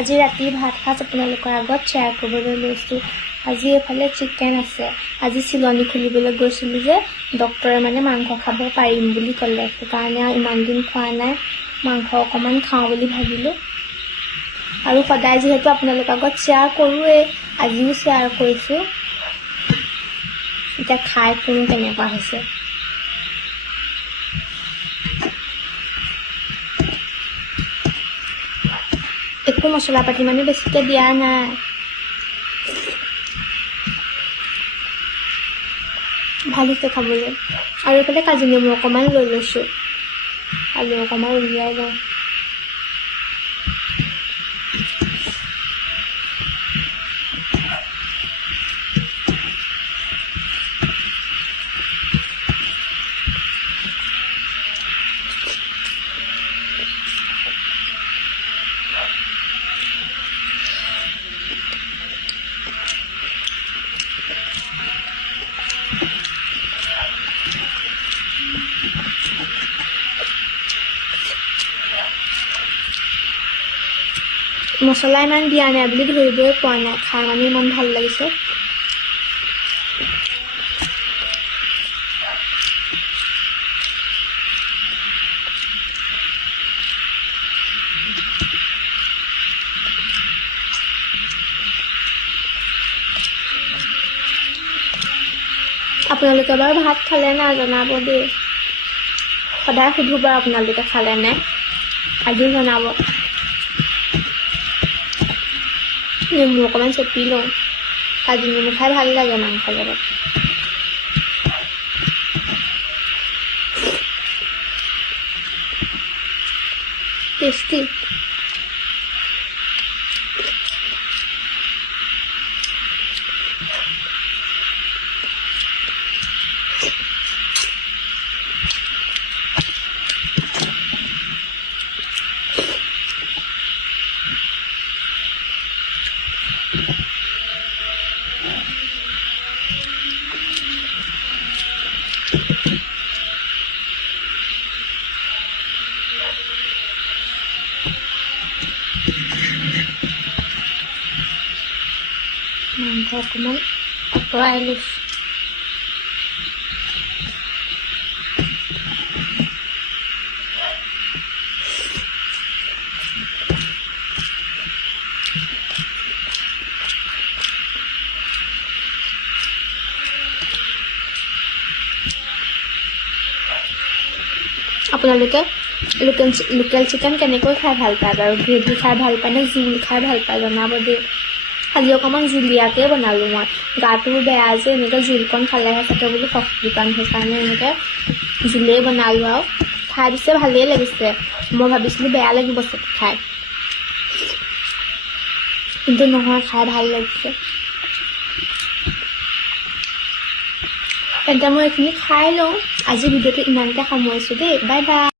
আজি ৰাতি ভাত সাজ আপোনালোকৰ আগত শ্বেয়াৰ কৰিবলৈ লৈছোঁ। আজি এফালে চিকেন আছে। আজি চিলনি খুলিবলৈ গৈছিলোঁ যে ডক্টৰে মানে মাংস খাব পাৰিম বুলি ক'লে, সেইকাৰণে ইমান দিন খোৱা নাই, মাংস অকণমান খাওঁ বুলি ভাবিলোঁ। আৰু সদায় যিহেতু আপোনালোকৰ আগত শ্বেয়াৰ কৰোঁৱেই, আজিও শ্বেয়াৰ কৰিছোঁ। এতিয়া খাই কোনো কেনেকুৱা হৈছে। একো মছলা পাতি মানে বেছিকৈ দিয়া নাই। ভাল হৈছে খাবলৈ। আৰু এইফালে কাজি নেমু অকণমান লৈ লৈছোঁ, আলু অকণমান উলিয়াই লওঁ। মছলা ইমান দিয়া নাই বুলি ধৰিবই পোৱা নাই, খাই মানে ইমান ভাল লাগিছে। আপোনালোকে বাৰু ভাত খালে নাই জনাব দেই। সদায় সুধো বাৰু আপোনালোকে খালে নাই, আজিও জনাব। নেমু অকণমান চেপি লওঁ, কাজি নেমু খাই ভাল লাগে মাংসৰ লগত। টেষ্টি। মাংস অকণমান আঁতৰাই লৈছোঁ। আপোনালোকে লোকেল চিকেন কেনেকৈ খাই ভাল পায় বাৰু? গ্ৰেভি খাই ভাল পায় নে জোল খাই ভাল পায় জনাব দেই। আজি অকণমান জুলীয়াকৈ বনালোঁ মই, গাটো বেয়া যে এনেকৈ জোলকণ খালেহে চাগে বোলো শক্তি পাম, সেইকাৰণে এনেকৈ জোলেই বনালোঁ। আৰু খাই পিছে ভালেই লাগিছে, মই ভাবিছিলোঁ বেয়া লাগিব চাগে খাই, কিন্তু নহয়, খাই ভাল লাগিছে। তেন্তে মই এইখিনি খাই লওঁ। আজি ভিডিঅ'টো ইমানতে সামৰিছোঁ দেই, বাই বাই।